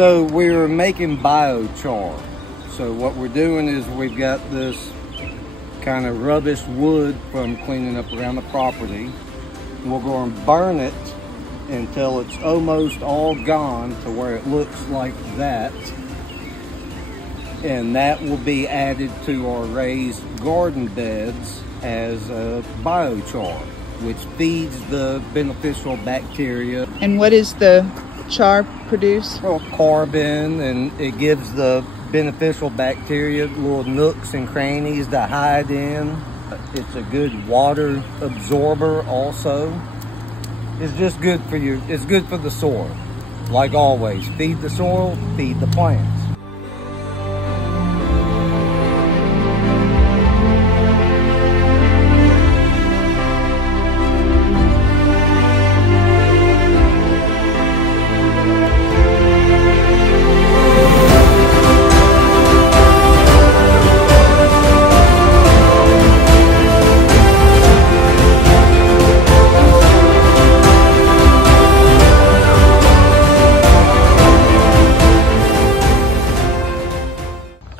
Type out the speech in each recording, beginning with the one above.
So we're making biochar. So what we're doing is we've got this kind of rubbish wood from cleaning up around the property. We'll go and burn it until it's almost all gone to where it looks like that. And that will be added to our raised garden beds as a biochar, which feeds the beneficial bacteria. And what does the char produce? Well, carbon, and it gives the beneficial bacteria little nooks and crannies to hide in. It's a good water absorber also. It's just good for it's good for the soil. Like always, feed the soil, feed the plants.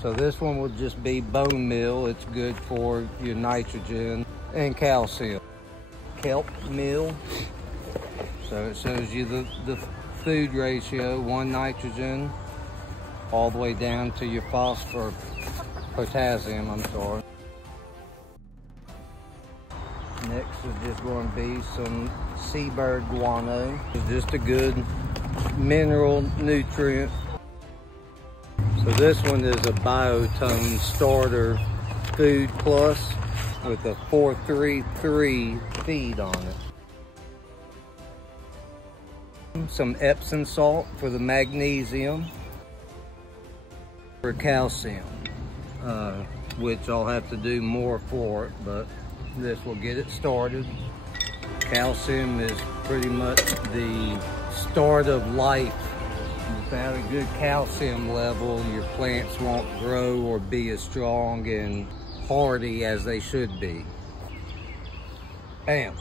So this one will just be bone meal. It's good for your nitrogen and calcium. Kelp meal. So it shows you the food ratio, 1 nitrogen, all the way down to your potassium, I'm sorry. Next is just going to be some seabird guano. It's just a good mineral nutrient. So this one is a Biotone Starter Food Plus with a 433 feed on it. Some Epsom salt for the magnesium. For calcium, which I'll have to do more for it, but this will get it started. Calcium is pretty much the start of life. Without a good calcium level, your plants won't grow or be as strong and hardy as they should be. Bam.